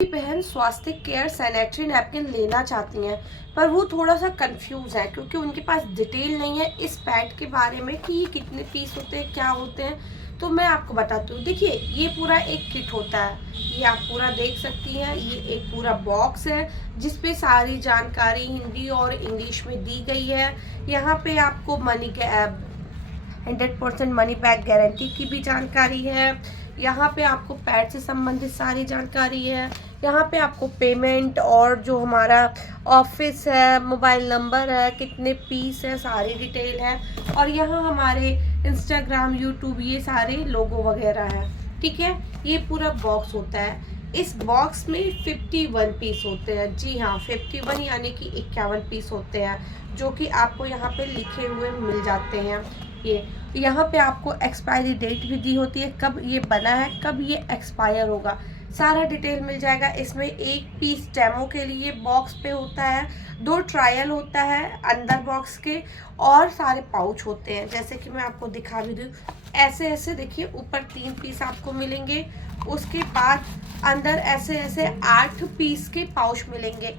बहन स्वास्थ्य care sanitary napkin लेना चाहती हैं, पर वो थोड़ा सा कंफ्यूज है क्योंकि उनके पास डिटेल नहीं है इस पैड के बारे में कि ये कितने पीस होते हैं, क्या होते हैं। तो मैं आपको बताती हूँ। देखिए, ये पूरा एक किट होता है, ये आप पूरा देख सकती हैं। ये एक पूरा बॉक्स है जिसपे सारी जानकारी हिंदी और इंग्लिश में दी गई है। यहाँ पे आपको 100% मनी बैक गारंटी की भी जानकारी है। यहाँ पे आपको पैड से संबंधित सारी जानकारी है। यहाँ पे आपको पेमेंट और जो हमारा ऑफिस है, मोबाइल नंबर है, कितने पीस है, सारी डिटेल है। और यहाँ हमारे इंस्टाग्राम, यूट्यूब, ये सारे लोगो वगैरह है। ठीक है, ये पूरा बॉक्स होता है। इस बॉक्स में 51 पीस होते हैं। जी हाँ, 51 यानी कि 51 पीस होते हैं, जो कि आपको यहाँ पे लिखे हुए मिल जाते हैं। ये यहाँ पे आपको एक्सपायरी डेट भी दी होती है, कब ये बना है, कब ये एक्सपायर होगा, सारा डिटेल मिल जाएगा। इसमें एक पीस डेमो के लिए बॉक्स पे होता है, 2 ट्रायल होता है अंदर बॉक्स के, और सारे पाउच होते हैं। जैसे कि मैं आपको दिखा भी दूँ, ऐसे ऐसे देखिए, ऊपर 3 पीस आपको मिलेंगे। उसके बाद अंदर ऐसे ऐसे 8 पीस के पाउच मिलेंगे।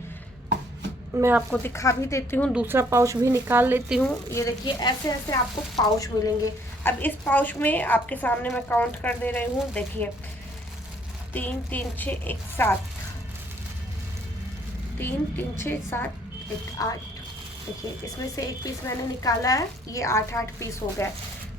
मैं आपको दिखा भी देती हूँ, दूसरा पाउच भी निकाल लेती हूँ। ये देखिए, ऐसे ऐसे आपको पाउच मिलेंगे। अब इस पाउच में आपके सामने मैं काउंट कर दे रही हूँ। देखिए, 3 3 6 1 7, 3 3 6 7 1 8। देखिए, इसमें से एक पीस मैंने निकाला है, ये 8 पीस हो गए।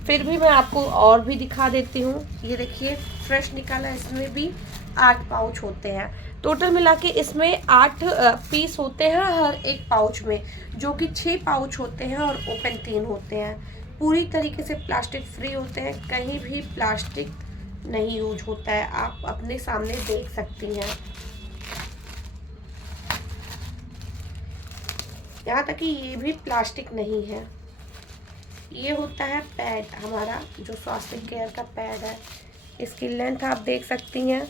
फिर भी मैं आपको और भी दिखा देती हूँ। ये देखिए, फ्रेश निकाला, इसमें भी 8 पाउच होते हैं। टोटल मिला के इसमें 8 पीस होते हैं हर एक पाउच में, जो कि 6 पाउच होते हैं और ओपन 3 होते हैं। पूरी तरीके से प्लास्टिक फ्री होते हैं, कहीं भी प्लास्टिक नहीं यूज होता है। आप अपने सामने देख सकती हैं। यहाँ तक कि ये भी प्लास्टिक नहीं है। ये होता है पैड, हमारा जो स्वास्थ्य केयर का पैड है। इसकी लेंथ आप देख सकती हैं।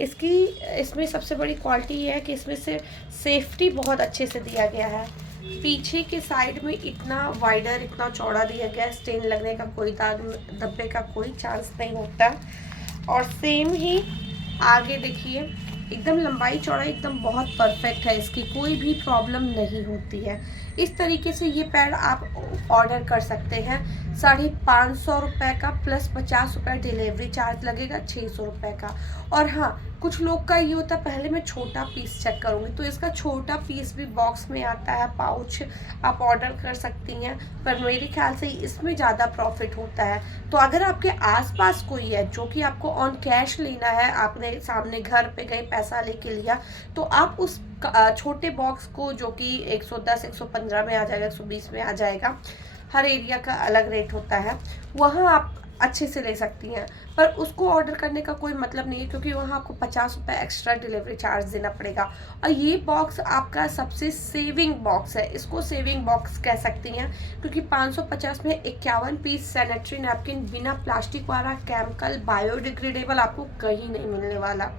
इसमें सबसे बड़ी क्वालिटी ये है कि इसमें से सेफ्टी बहुत अच्छे से दिया गया है। पीछे के साइड में इतना वाइडर, इतना चौड़ा दिया गया है, स्टेन लगने का कोई, दाग धब्बे का कोई चांस नहीं होता। और सेम ही आगे देखिए, एकदम लंबाई चौड़ाई एकदम बहुत परफेक्ट है, इसकी कोई भी प्रॉब्लम नहीं होती है। इस तरीके से ये पैड आप ऑर्डर कर सकते हैं। 550 रुपये का प्लस 50 रुपये डिलीवरी चार्ज लगेगा, 600 रुपये का। और हाँ, कुछ लोग का ये होता है, पहले मैं छोटा पीस चेक करूँगी, तो इसका छोटा पीस भी बॉक्स में आता है, पाउच आप ऑर्डर कर सकती हैं। पर मेरे ख्याल से इसमें ज़्यादा प्रॉफिट होता है। तो अगर आपके आसपास कोई है जो कि आपको ऑन कैश लेना है, आपने सामने घर पे गए पैसा लेके लिया, तो आप उस छोटे बॉक्स को, जो कि 110 115 में आ जाएगा, 120 में आ जाएगा, हर एरिया का अलग रेट होता है, वहाँ आप अच्छे से ले सकती हैं। पर उसको ऑर्डर करने का कोई मतलब नहीं है, क्योंकि वहाँ आपको 50 रुपये एक्स्ट्रा डिलीवरी चार्ज देना पड़ेगा। और ये बॉक्स आपका सबसे सेविंग बॉक्स है, इसको सेविंग बॉक्स कह सकती हैं, क्योंकि 550 में 51 पीस सैनिटरी नैपकिन बिना प्लास्टिक वाला, केमिकल, बायोडिग्रेडेबल आपको कहीं नहीं मिलने वाला।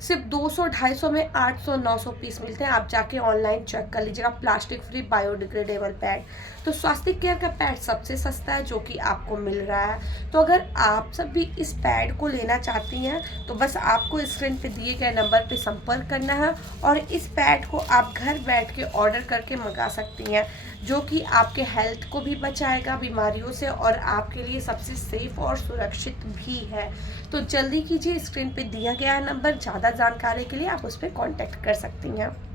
सिर्फ 200-250 में 800-900 पीस मिलते हैं। आप जाके ऑनलाइन चेक कर लीजिएगा, प्लास्टिक फ्री बायोडिग्रेडेबल पैड। तो स्वास्थ्य केयर का पैड सबसे सस्ता है, जो कि आपको मिल रहा है। तो अगर आप सब भी इस पैड को लेना चाहती हैं, तो बस आपको स्क्रीन पे दिए गए नंबर पे संपर्क करना है, और इस पैड को आप घर बैठ के ऑर्डर करके मंगा सकती हैं, जो कि आपके हेल्थ को भी बचाएगा बीमारियों से, और आपके लिए सबसे सेफ और सुरक्षित भी है। तो जल्दी कीजिए, स्क्रीन पे दिया गया नंबर, ज़्यादा जानकारी के लिए आप उस पर कॉन्टैक्ट कर सकती हैं।